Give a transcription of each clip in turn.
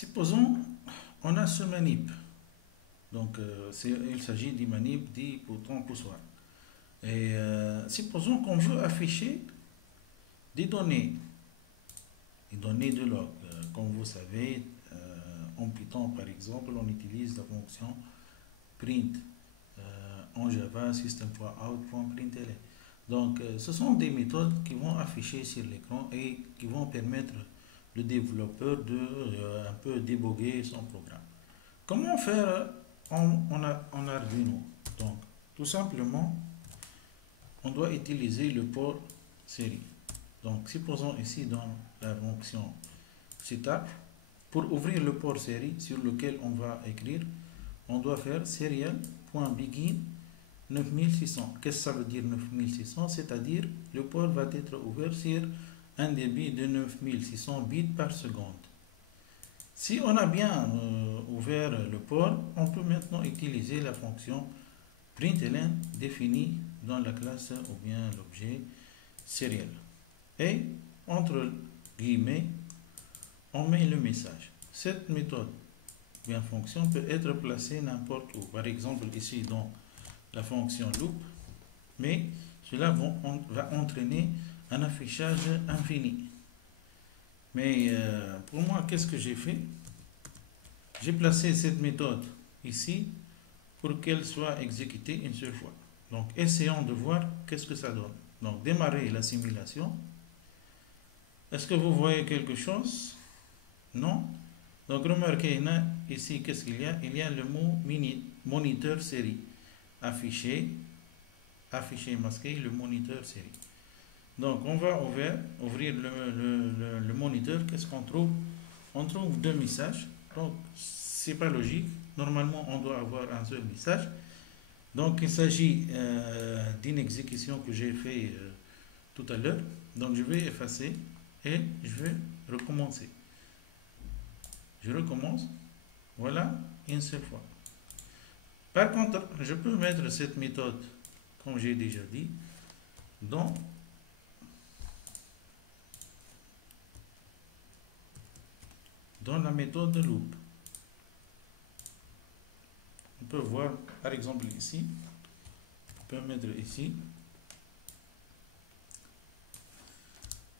Supposons on a ce manip. Donc, il s'agit du manip dit bouton poussoir. Et supposons qu'on veut afficher des données de log. Comme vous savez, en Python par exemple, on utilise la fonction print. En Java, system.out.println. Donc, ce sont des méthodes qui vont afficher sur l'écran et qui vont permettre le développeur de un peu déboguer son programme. Comment faire en Arduino? Donc, tout simplement, on doit utiliser le port série. Donc, supposons ici dans la fonction setup, pour ouvrir le port série sur lequel on va écrire, on doit faire serial.begin 9600. Qu'est-ce que ça veut dire 9600? C'est-à-dire le port va être ouvert sur un débit de 9600 bits par seconde. Si on a bien ouvert le port, on peut maintenant utiliser la fonction println définie dans la classe ou bien l'objet serial. Et entre guillemets, on met le message. Cette méthode, bien fonction, peut être placée n'importe où. Par exemple, ici dans la fonction loop, mais cela va entraîner un affichage infini. Mais pour moi, qu'est-ce que j'ai fait? J'ai placé cette méthode ici pour qu'elle soit exécutée une seule fois. Donc, essayons de voir qu'est-ce que ça donne. Donc, démarrer la simulation. Est-ce que vous voyez quelque chose? Non? Donc, remarquez ici, qu'est-ce qu'il y a? Il y a le mot moniteur série. Affiché masqué, le moniteur série. Donc, on va ouvrir le moniteur. Qu'est-ce qu'on trouve? On trouve deux messages. Donc, c'est pas logique. Normalement, on doit avoir un seul message. Donc, il s'agit d'une exécution que j'ai fait tout à l'heure. Donc, je vais effacer et je vais recommencer. Je recommence. Voilà, une seule fois. Par contre, je peux mettre cette méthode, comme j'ai déjà dit, dans la méthode de loop. On peut voir, par exemple ici, on peut mettre ici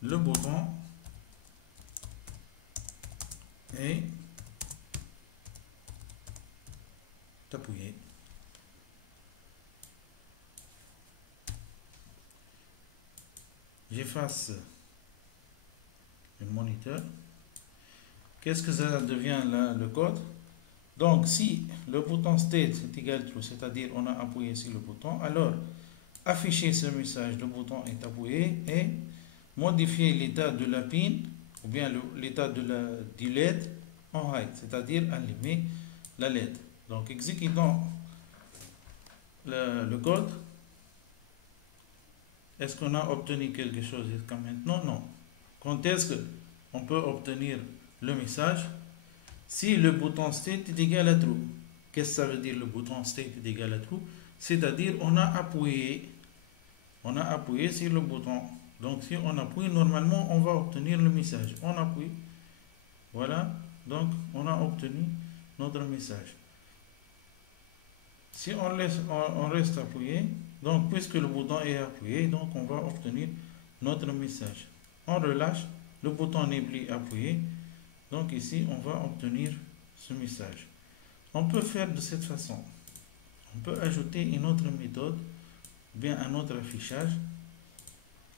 le bouton et appuyer. J'efface le moniteur. Qu'est-ce que ça devient là, le code? Donc, si le bouton state est égal à true, c'est-à-dire on a appuyé sur le bouton, alors afficher ce message, le bouton est appuyé et modifier l'état de la pin ou bien l'état du LED en hide, c'est-à-dire allumer la LED. Donc, exécutons le code. Est-ce qu'on a obtenu quelque chose jusqu'à maintenant? Non. Quand est-ce qu'on peut obtenir le message? Si le bouton state est égal à true. Qu'est-ce que ça veut dire le bouton state est égal à true? C'est-à-dire on a appuyé sur le bouton. Donc si on appuie, normalement on va obtenir le message. On appuie. Voilà. Donc on a obtenu notre message. Si on reste appuyé, donc puisque le bouton est appuyé, donc on va obtenir notre message. On relâche, le bouton n'est plus appuyé. Donc ici, on va obtenir ce message. On peut faire de cette façon. On peut ajouter une autre méthode, bien un autre affichage,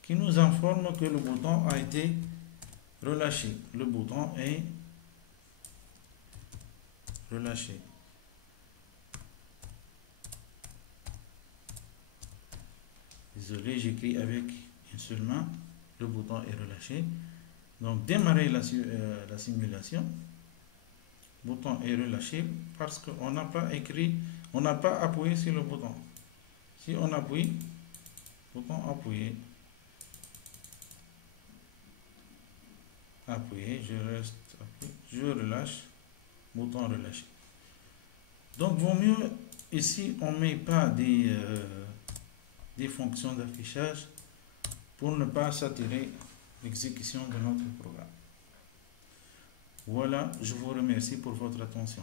qui nous informe que le bouton a été relâché. Le bouton est relâché. Désolé, j'écris avec une seule main. Le bouton est relâché. Donc, démarrer la simulation. Le bouton est relâché parce qu'on n'a pas écrit, on n'a pas appuyé sur le bouton. Si on appuie, bouton appuyé. Appuyé, je reste appuyé, je relâche, bouton relâché. Donc, vaut mieux, ici, on ne met pas des fonctions d'affichage pour ne pas saturer l'exécution de notre programme. Voilà, je vous remercie pour votre attention.